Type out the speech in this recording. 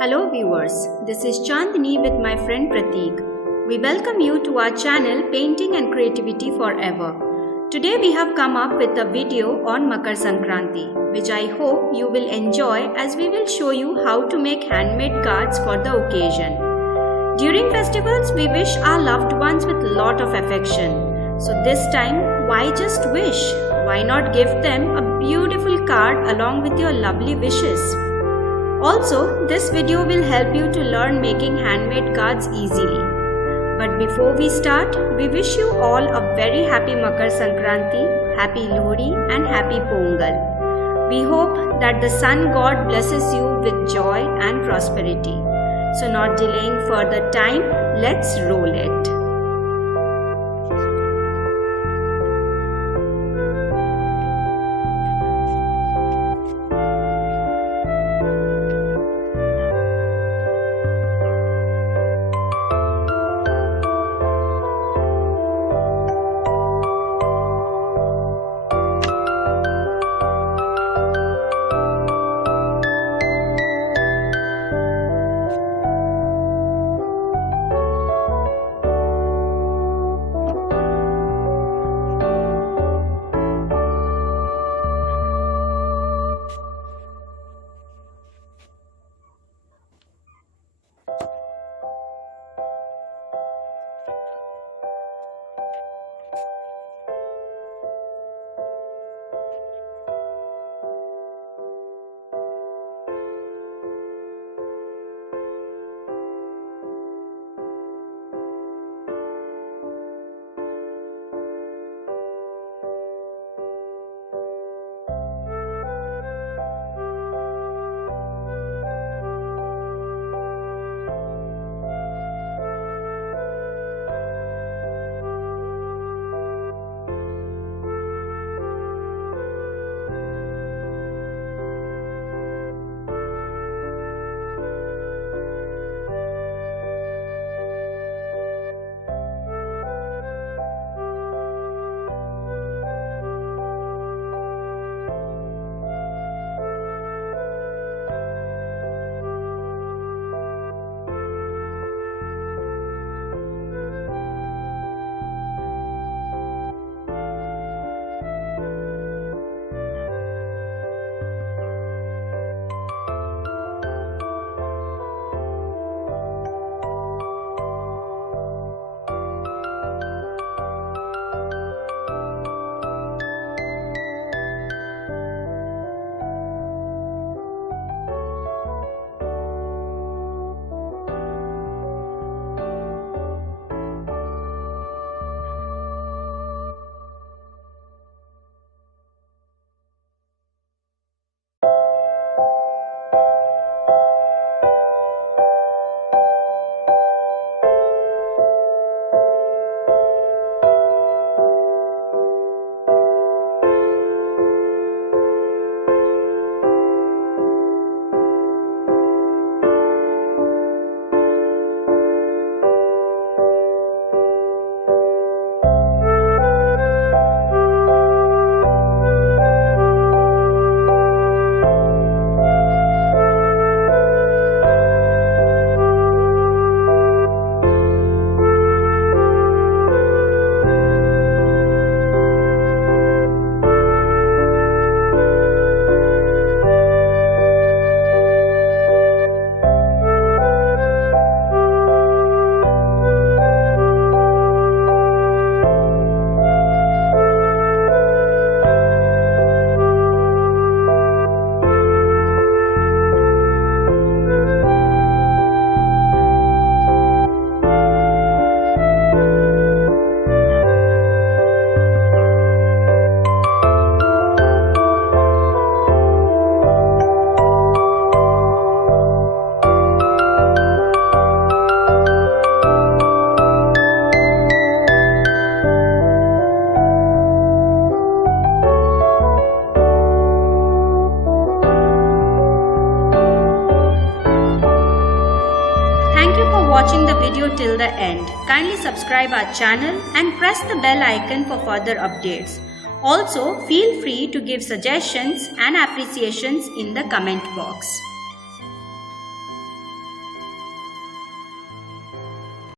Hello viewers, this is Chandni with my friend Prateek. We welcome you to our channel Painting and Creativity Forever. Today we have come up with a video on Makar Sankranti, which I hope you will enjoy as we will show you how to make handmade cards for the occasion. During festivals, we wish our loved ones with lot of affection. So this time, why just wish? Why not give them a beautiful card along with your lovely wishes? Also, this video will help you to learn making handmade cards easily. But before we start, we wish you all a very happy Makar Sankranti, happy Lohri and happy Pongal. We hope that the sun god blesses you with joy and prosperity. So not delaying further time, let's roll it. Watching the video till the end. Kindly subscribe our channel and press the bell icon for further updates. Also, feel free to give suggestions and appreciations in the comment box.